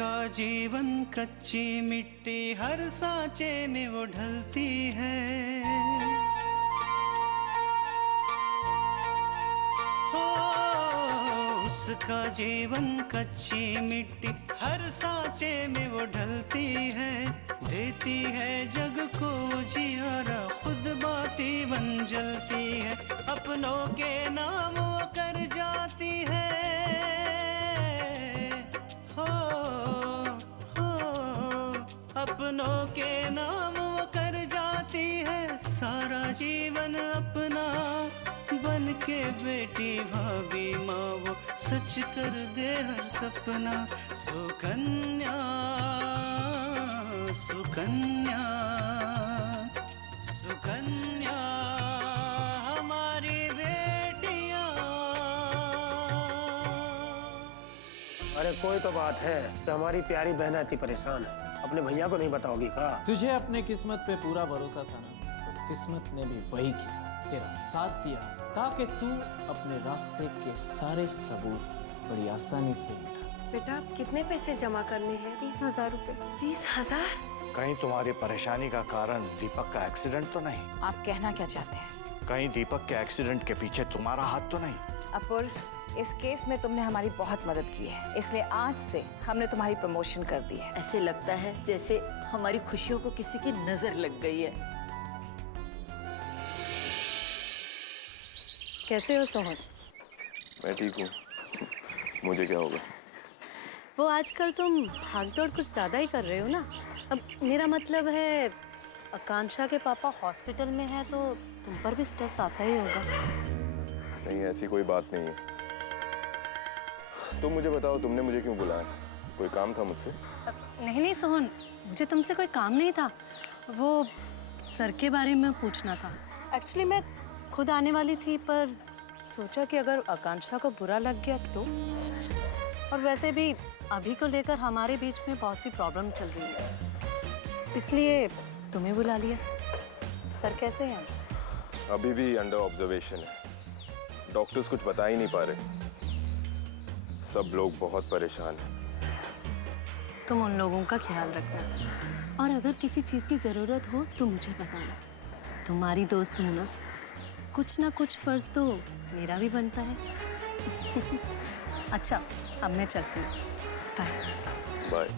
उसका जीवन कच्ची मिट्टी, हर सांचे में वो ढलती है। हो उसका जीवन कच्ची मिट्टी, हर सांचे में वो ढलती है। देती है जग को जियारा, खुद बाती बन जलती है। अपनों के नाम वो कर जाती है। अपनों के नाम वो कर जाती है। सारा जीवन अपना बन के बेटी भाभी माँ वो सच कर दे हर सपना। सुकन्या सुकन्या सुकन्या हमारी बेटियाँ। अरे कोई तो बात है कि हमारी प्यारी बहन इतनी परेशान है, अपने भैया को नहीं बताओगी का? तुझे अपने किस्मत पे पूरा भरोसा था ना, तो किस्मत ने भी वही किया, तेरा साथ दिया ताकि तू अपने रास्ते के सारे सबूत बड़ी आसानी से मिटा। बेटा कितने पैसे जमा करने हैं? 30,000 रुपए। 30,000? कहीं तुम्हारी परेशानी का कारण दीपक का एक्सीडेंट तो नहीं? आप कहना क्या चाहते हैं? कहीं दीपक के एक्सीडेंट के पीछे तुम्हारा हाथ तो नहीं? अपूर्व, इस केस में तुमने हमारी बहुत मदद की है, इसलिए आज से हमने तुम्हारी प्रमोशन कर दी है। ऐसे लगता है जैसे हमारी खुशियों को किसी की नजर लग गई है। कैसे हो सोहन? मैं ठीक हूँ। मुझे क्या होगा? वो आजकल तुम भाग दौड़ कुछ ज्यादा ही कर रहे हो ना। अब मेरा मतलब है, आकांक्षा के पापा हॉस्पिटल में है तो तुम पर भी स्ट्रेस आता ही होगा। नहीं, ऐसी कोई बात नहीं है। तुम मुझे बताओ, तुमने मुझे क्यों बुलाया? कोई काम था मुझसे? नहीं नहीं सोहन, मुझे तुमसे कोई काम नहीं था, वो सर के बारे में पूछना था। एक्चुअली मैं खुद आने वाली थी, पर सोचा कि अगर आकांक्षा को बुरा लग गया तो। और वैसे भी अभी को लेकर हमारे बीच में बहुत सी प्रॉब्लम चल रही है, इसलिए तुम्हें बुला लिया। सर कैसे हैं? अभी भी अंडर ऑब्जर्वेशन है। डॉक्टर्स कुछ बता ही नहीं पा रहे। सब लोग बहुत परेशान हैं। तुम उन लोगों का ख्याल रखना, और अगर किसी चीज़ की ज़रूरत हो तो मुझे बताना। तुम्हारी दोस्त हूँ ना, कुछ ना कुछ फर्ज तो मेरा भी बनता है। अच्छा, अब मैं चलती हूँ। Bye bye.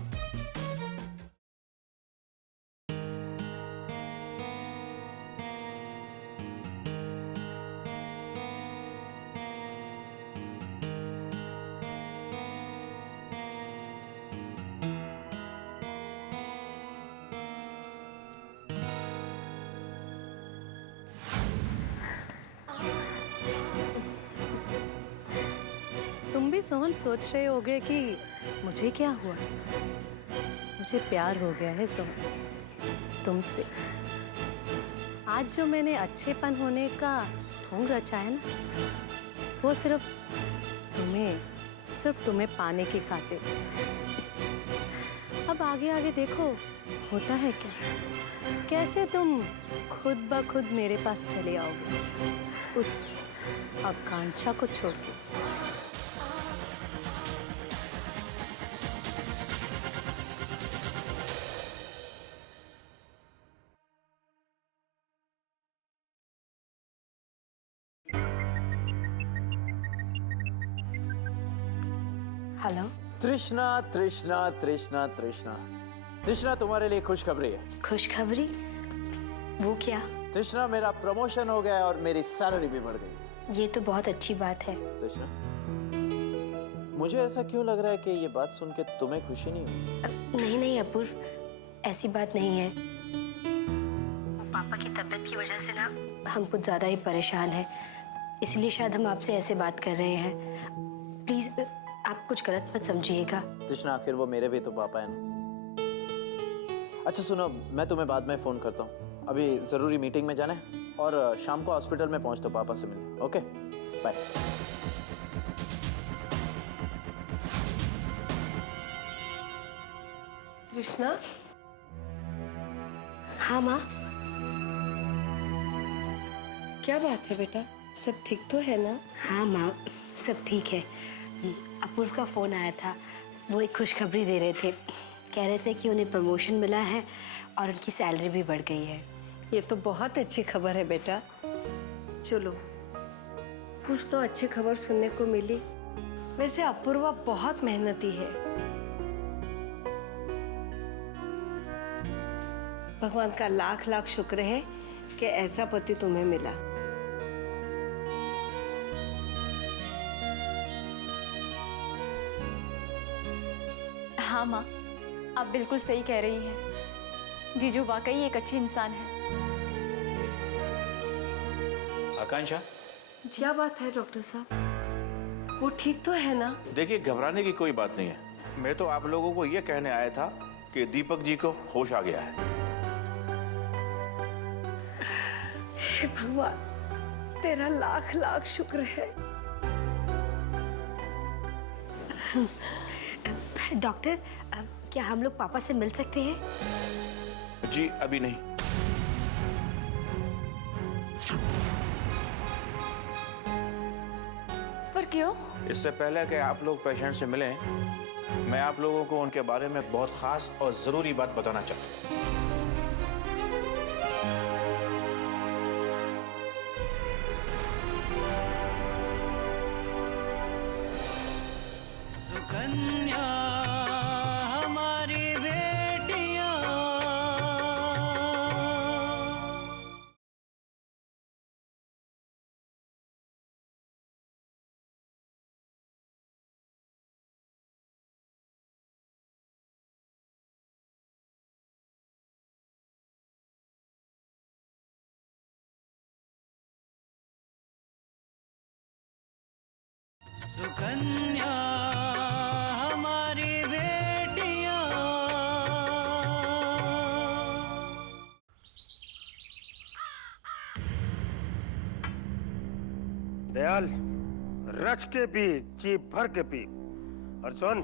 तुम भी सोहन सोच रहे होगे कि मुझे क्या हुआ। मुझे प्यार हो गया है सोहन तुमसे। आज जो मैंने अच्छेपन होने का ढोंग रचा है ना, वो सिर्फ तुम्हें पाने की खातिर। अब आगे आगे देखो होता है क्या, कैसे तुम खुद ब खुद मेरे पास चले आओगे उस आकांक्षा को छोड़ के। हेलो तृष्णा तृष्णा तृष्णा तृष्णा तृष्णा, तुम्हारे लिए खुशखबरी है। खुशखबरी? वो क्या? तृष्णा, मेरा प्रमोशन हो गया है और मेरी सैलरी भी बढ़ गई। ये तो बहुत अच्छी बात है। तृष्णा, मुझे ऐसा क्यों लग रहा है कि ये बात सुन के तुम्हें खुशी नहीं हुई? नहीं नहीं अपूर्व, ऐसी बात नहीं है। पापा की तबीयत की वजह से ना हम कुछ ज्यादा ही परेशान हैं, इसलिए शायद हम आपसे ऐसे बात कर रहे हैं। प्लीज आप कुछ गलत मत समझिएगा। तृष्णा, आखिर वो मेरे भी तो पापा है ना। अच्छा सुनो, मैं तुम्हें बाद में फोन करता हूँ, अभी जरूरी मीटिंग में जाना है, और शाम को हॉस्पिटल में पहुँच तो पापा से मिलने। Okay bye. कृष्णा। हाँ माँ, क्या बात है बेटा, सब ठीक तो है ना? हाँ माँ, सब ठीक है। अपूर्व का फोन आया था, वो एक खुशखबरी दे रहे थे, कह रहे थे कि उन्हें प्रमोशन मिला है और उनकी सैलरी भी बढ़ गई है। ये तो बहुत अच्छी खबर है बेटा। चलो, कुछ तो अच्छी खबर सुनने को मिली। वैसे अपूर्वा बहुत मेहनती है। भगवान का लाख लाख शुक्र है कि ऐसा पति तुम्हें मिला। हाँ माँ, आप बिल्कुल सही कह रही हैं। जीजू वाकई एक अच्छे इंसान है। आकांक्षा, क्या बात है डॉक्टर साहब? वो ठीक तो है ना? देखिए घबराने की कोई बात नहीं है। मैं तो आप लोगों को ये कहने आया था कि दीपक जी को होश आ गया है। हे भगवान, तेरा लाख लाख शुक्र है। डॉक्टर, क्या हम लोग पापा से मिल सकते हैं? जी अभी नहीं। पर क्यों? इससे पहले कि आप लोग पेशेंट से मिलें, मैं आप लोगों को उनके बारे में बहुत खास और जरूरी बात बताना चाहता हूँ। सुकन्या हमारी बेटियां, सुकन्या हमारी बेटियां। दयाल, रच के पी, जी भर के पी। और सुन,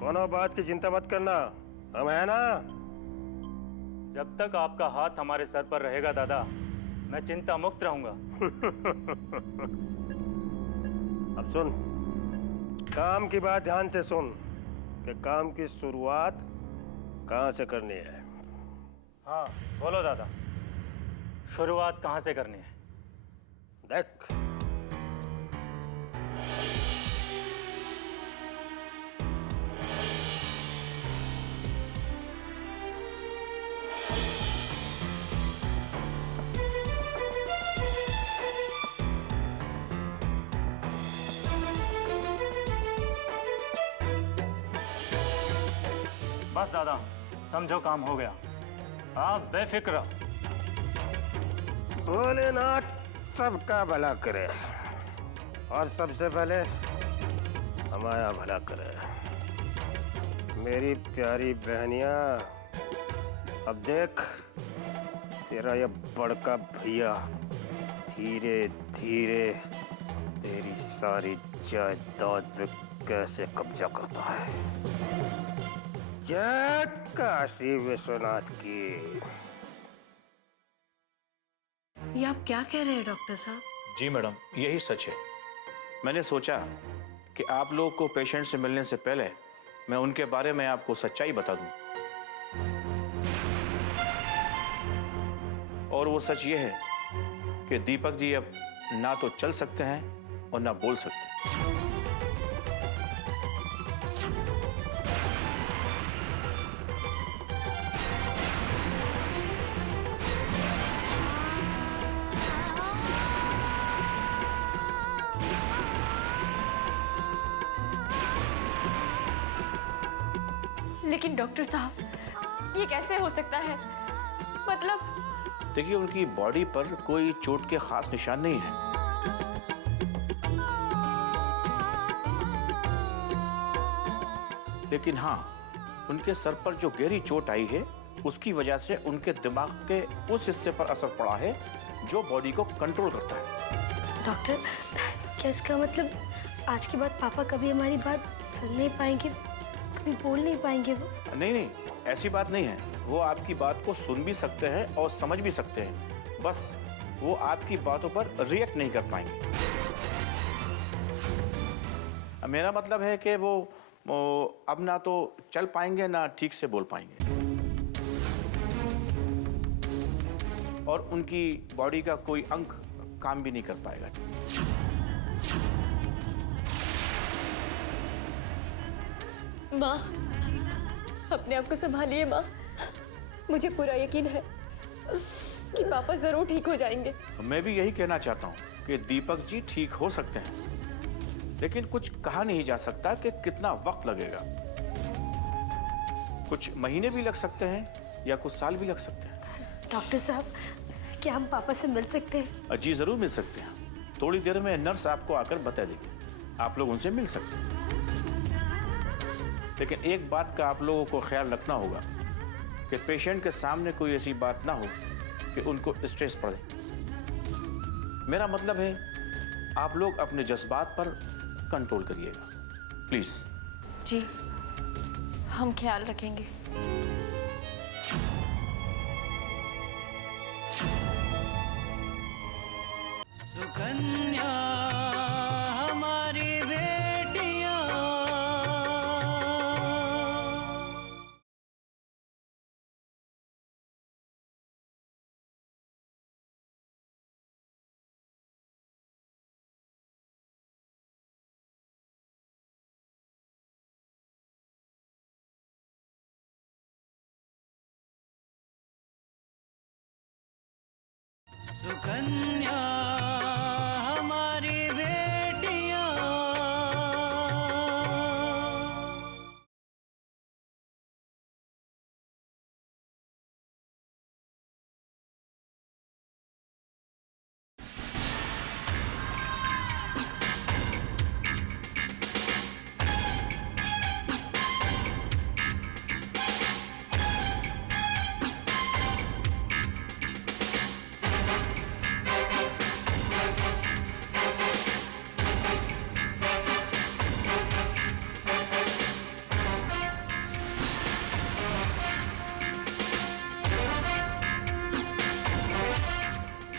कोनो बात की चिंता मत करना, हम है ना। जब तक आपका हाथ हमारे सर पर रहेगा दादा, मैं चिंता मुक्त रहूंगा। अब सुन, काम की बात ध्यान से सुन कि काम की शुरुआत कहाँ से करनी है। हाँ बोलो दादा, शुरुआत कहाँ से करनी है? देख, बस दादा, समझो काम हो गया। आप बेफिक्र रहो। भोलेनाथ सबका भला करे और सबसे पहले हमारा भला करे। मेरी प्यारी बहनियां, अब देख, तेरा ये बड़का भैया धीरे धीरे तेरी सारी जायदाद पे कैसे कब्जा करता है। जय काशी विश्वनाथ की। ये आप क्या कह रहे हैं डॉक्टर साहब? जी मैडम, यही सच है। मैंने सोचा कि आप लोग को पेशेंट से मिलने से पहले मैं उनके बारे में आपको सच्चाई बता दूं। और वो सच ये है कि दीपक जी अब ना तो चल सकते हैं और ना बोल सकते। लेकिन डॉक्टर साहब, ये कैसे हो सकता है? मतलब देखिए, उनकी बॉडी पर कोई चोट के खास निशान नहीं है। लेकिन हाँ, उनके सर पर जो गहरी चोट आई है उसकी वजह से उनके दिमाग के उस हिस्से पर असर पड़ा है जो बॉडी को कंट्रोल करता है। डॉक्टर, क्या इसका मतलब आज के बाद पापा कभी हमारी बात सुन नहीं पाएंगे, कभी बोल नहीं पाएंगे वो? नहीं नहीं, ऐसी बात नहीं है। वो आपकी बात को सुन भी सकते हैं और समझ भी सकते हैं, बस वो आपकी बातों पर रिएक्ट नहीं कर पाएंगे। मेरा मतलब है कि वो वो अब ना तो चल पाएंगे ना ठीक से बोल पाएंगे, और उनकी बॉडी का कोई अंग काम भी नहीं कर पाएगा। माँ, अपने आप को संभालिए माँ। मुझे पूरा यकीन है कि पापा जरूर ठीक हो जाएंगे। मैं भी यही कहना चाहता हूँ कि दीपक जी ठीक हो सकते हैं, लेकिन कुछ कहा नहीं जा सकता कि कितना वक्त लगेगा। कुछ महीने भी लग सकते हैं या कुछ साल भी लग सकते हैं। डॉक्टर साहब, क्या हम पापा से मिल सकते हैं? जी जरूर मिल सकते हैं। थोड़ी देर में नर्स आपको आकर बता देगी, आप लोग उनसे मिल सकते हैं। लेकिन एक बात का आप लोगों को ख्याल रखना होगा कि पेशेंट के सामने कोई ऐसी बात ना हो कि उनको स्ट्रेस पड़े। मेरा मतलब है आप लोग अपने जज्बात पर कंट्रोल करिएगा, प्लीज। जी, हम ख्याल रखेंगे। सुकन्या हमारी बेटियां, सुकन्या हमारी बेटियां।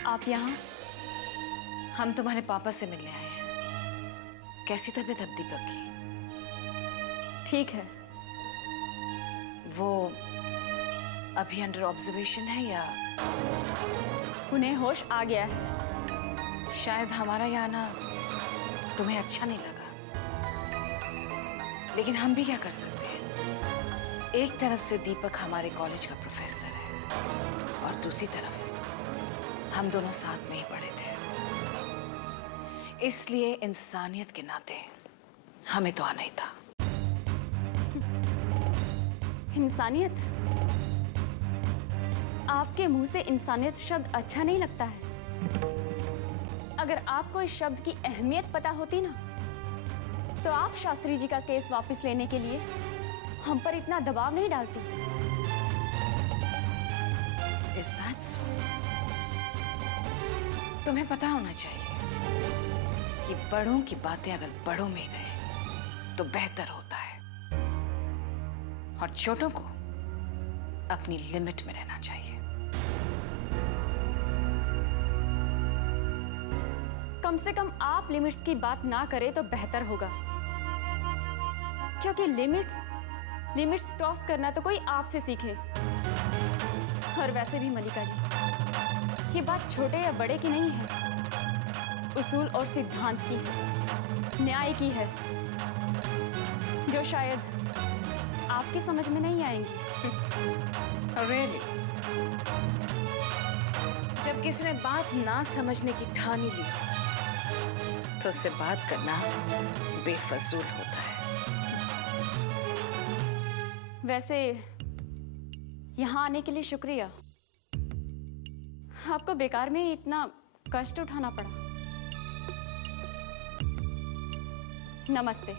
आप यहाँ? हम तुम्हारे पापा से मिलने आए हैं। कैसी तबीयत अब दीपक की? ठीक है। वो अभी अंडर ऑब्जर्वेशन है या? उन्हें होश आ गया है। शायद हमारा यहाँ आना तुम्हें अच्छा नहीं लगा, लेकिन हम भी क्या कर सकते हैं। एक तरफ से दीपक हमारे कॉलेज का प्रोफेसर है और दूसरी तरफ हम दोनों साथ में ही पढ़े थे, इसलिए इंसानियत के नाते हमें तो आना ही था। इंसानियत? आपके मुंह से इंसानियत शब्द अच्छा नहीं लगता है। अगर आपको इस शब्द की अहमियत पता होती ना, तो आप शास्त्री जी का केस वापस लेने के लिए हम पर इतना दबाव नहीं डालती। Is that so? तुम्हें पता होना चाहिए कि बड़ों की बातें अगर बड़ों में ही रहे तो बेहतर होता है, और छोटों को अपनी लिमिट में रहना चाहिए। कम से कम आप लिमिट्स की बात ना करें तो बेहतर होगा, क्योंकि लिमिट्स क्रॉस करना तो कोई आपसे सीखे। और वैसे भी मलिका जी, ये बात छोटे या बड़े की नहीं है, उसूल और सिद्धांत की है, न्याय की है, जो शायद आपकी समझ में नहीं आएंगी। Really? जब किसी ने बात ना समझने की ठानी ली तो उससे बात करना बेफजूल होता है। वैसे यहाँ आने के लिए शुक्रिया। आपको बेकार में इतना कष्ट उठाना पड़ा। नमस्ते।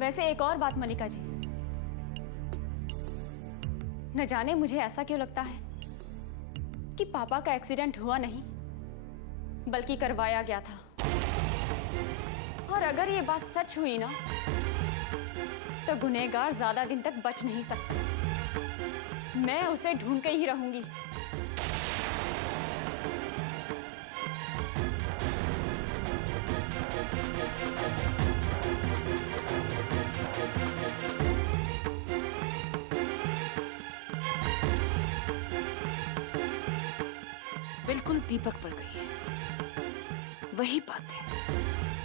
वैसे एक और बात मलिका जी, न जाने मुझे ऐसा क्यों लगता है कि पापा का एक्सीडेंट हुआ नहीं बल्कि करवाया गया था। और अगर ये बात सच हुई ना, तो गुनहगार ज्यादा दिन तक बच नहीं सकता। मैं उसे ढूंढ के ही रहूंगी। बिल्कुल दीपक पड़ गई है। वही बातें,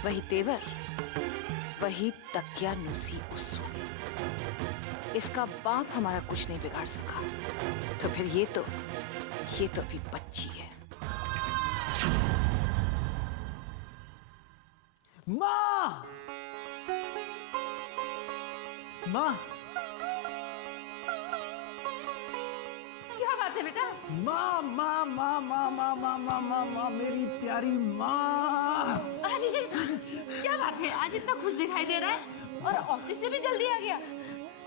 वही तेवर, वही तकियानुसी उसूल। इसका बाप हमारा कुछ नहीं बिगाड़ सका, तो फिर ये तो अभी बच्ची है। माँ, माँ, क्या बात है बेटा? माँ, माँ, माँ, माँ, माँ, माँ, माँ, माँ, माँ, मेरी प्यारी माँ। अरे क्या बात है, आज इतना खुश दिखाई दे रहा है और ऑफिस से भी जल्दी आ गया।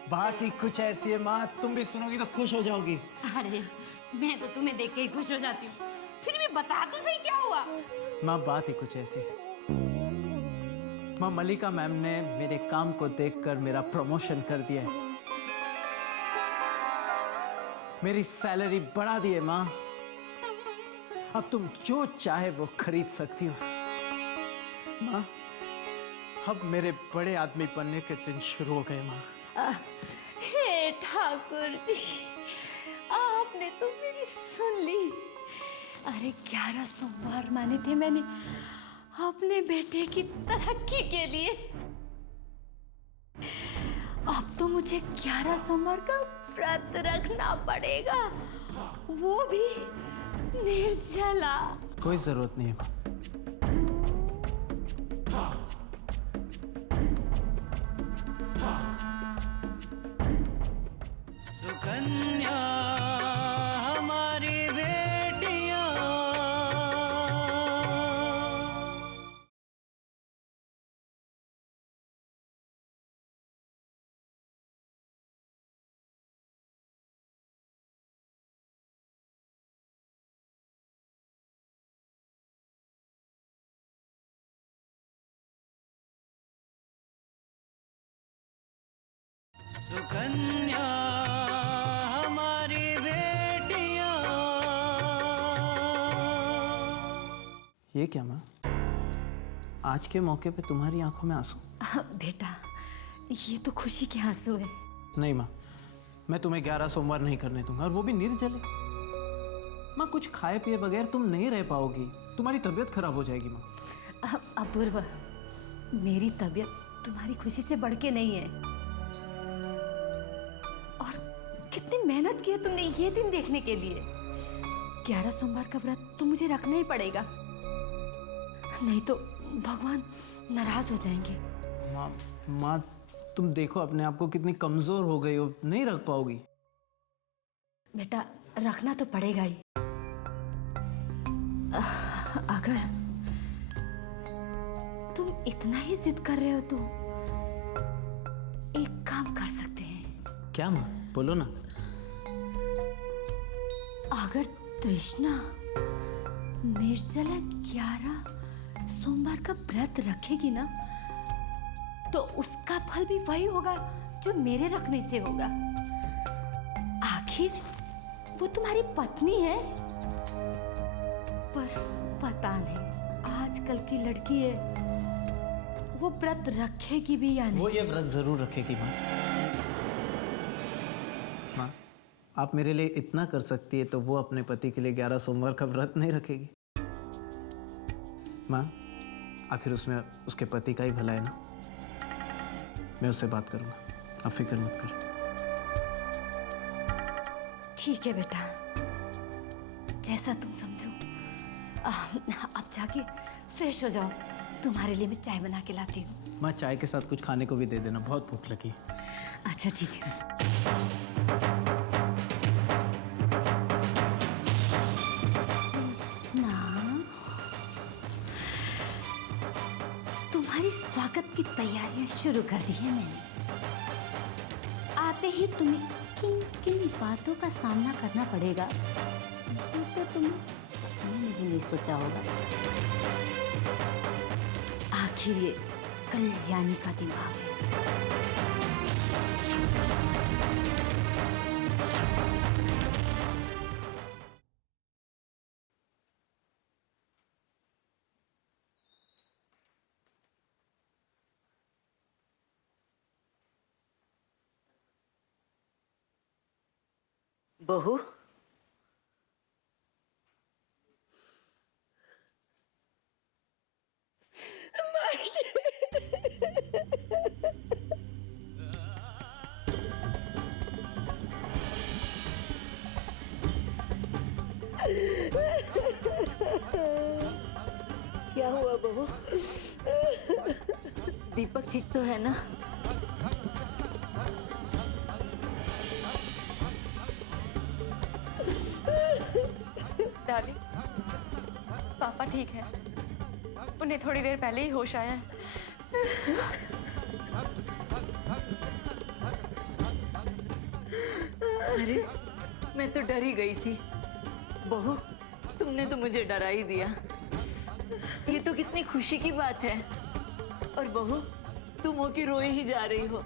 बात ही कुछ ऐसी है माँ, तुम भी सुनोगी तो खुश हो जाओगी। अरे मैं तो तुम्हें देख के ही खुश हो जाती हूँ, फिर भी बता तो सही क्या हुआ। माँ बात ही कुछ ऐसी। माँ मलिका मैम ने मेरे काम को देखकर मेरा प्रमोशन कर दिया है, मेरी सैलरी बढ़ा दी है माँ। अब तुम जो चाहे वो खरीद सकती हो माँ। अब मेरे बड़े आदमी बनने के दिन शुरू हो गए माँ। हे ठाकुर जी, आपने तो मेरी सुन ली। अरे 11 सोमवार माने थे मैंने अपने बेटे की तरक्की के लिए। अब तो मुझे 11 सोमवार का व्रत रखना पड़ेगा, वो भी निर्जला। कोई जरूरत नहीं है। सुकन्या हमारी बेटियां, सुकन्या हमारी बेटियां। ये क्या माँ, आज के मौके पे तुम्हारी आंखों में आंसू? बेटा ये तो खुशी के आंसू है। नहीं माँ, मैं तुम्हें 11 सोमवार नहीं करने दूंगा, और वो भी निर्जले। माँ कुछ खाए पिए बगैर तुम नहीं रह पाओगी, तुम्हारी तबीयत खराब हो जाएगी माँ। अपूर्व, मेरी तबीयत तुम्हारी खुशी से बढ़ के नहीं है। और कितनी मेहनत की है तुमने ये दिन देखने के लिए। 11 सोमवार का व्रत तो मुझे रखना ही पड़ेगा, नहीं तो भगवान नाराज हो जाएंगे। माँ, माँ तुम देखो अपने आप को, कितनी कमजोर हो गई हो, नहीं रख पाओगी। बेटा रखना तो पड़ेगा ही। अगर तुम इतना ही जिद कर रहे हो तो एक काम कर सकते हैं। क्या माँ, बोलो ना। अगर तृष्णा निर्जला 11 सोमवार का व्रत रखेगी ना, तो उसका फल भी वही होगा जो मेरे रखने से होगा। आखिर वो तुम्हारी पत्नी है। पर पता नहीं आजकल की लड़की है, वो व्रत रखेगी भी या नहीं। वो ये व्रत जरूर रखेगी माँ। माँ आप मेरे लिए इतना कर सकती है, तो वो अपने पति के लिए 11 सोमवार का व्रत नहीं रखेगी? माँ आखिर उसमें उसके पति का ही भला है ना। मैं उससे बात करूंगा, आप फिक्र मत करो। ठीक है बेटा, जैसा तुम समझो। अब जाके फ्रेश हो जाओ, तुम्हारे लिए मैं चाय बना के लाती हूँ। माँ चाय के साथ कुछ खाने को भी दे देना, बहुत भूख लगी। अच्छा ठीक है। कृष्णा, तुम्हारी स्वागत की तैयारियां शुरू कर दी है मैंने। आते ही तुम्हें किन किन बातों का सामना करना पड़ेगा, ये तो तुमने सपने में भी नहीं सोचा होगा। आखिर ये कल्याणी का दिमाग है। बहू, क्या हुआ बहू? दीपक ठीक तो है ना? दादी, पापा ठीक है। उन्हें थोड़ी देर पहले ही होश आया है। अरे, मैं तो डर ही गई थी। बहू, तुमने तो मुझे डरा ही दिया। ये तो कितनी खुशी की बात है। और बहू, तुम हो कि रोए ही जा रही हो?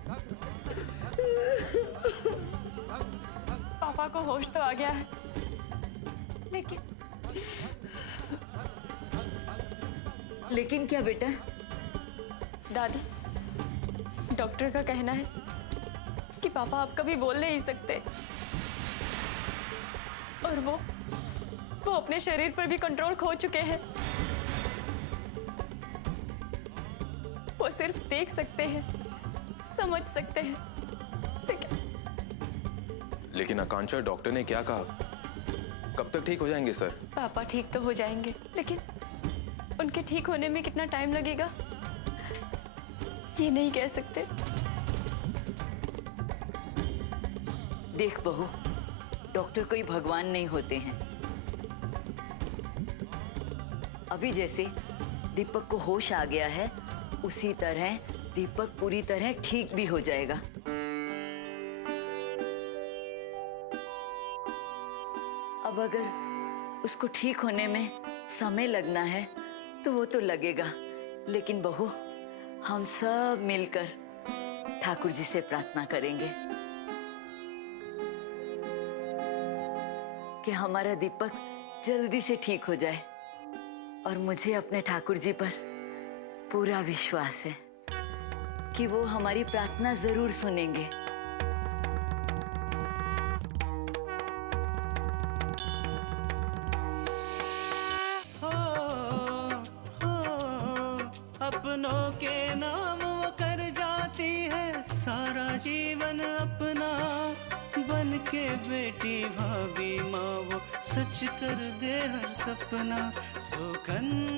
पापा को होश तो आ गया है, लेकिन क्या बेटा? दादी, डॉक्टर का कहना है कि पापा अब कभी बोल नहीं सकते और वो अपने शरीर पर भी कंट्रोल खो चुके हैं। वो सिर्फ देख सकते हैं, समझ सकते हैं, लेकिन आकांक्षा, डॉक्टर ने क्या कहा? कब तक ठीक हो जाएंगे सर? पापा ठीक तो हो जाएंगे, लेकिन उनके ठीक होने में कितना टाइम लगेगा ये नहीं कह सकते। देख बहू, डॉक्टर कोई भगवान नहीं होते हैं। अभी जैसे दीपक को होश आ गया है, उसी तरह दीपक पूरी तरह ठीक भी हो जाएगा। अब अगर उसको ठीक होने में समय लगना है तो वो तो लगेगा, लेकिन बहू, हम सब मिलकर ठाकुर जी से प्रार्थना करेंगे कि हमारा दीपक जल्दी से ठीक हो जाए। और मुझे अपने ठाकुर जी पर पूरा विश्वास है कि वो हमारी प्रार्थना जरूर सुनेंगे। अपनों के नाम वो कर जाती है सारा जीवन अपना, बन के बेटी भाभी माँ वो सच कर दे हर सपना। सुकन्या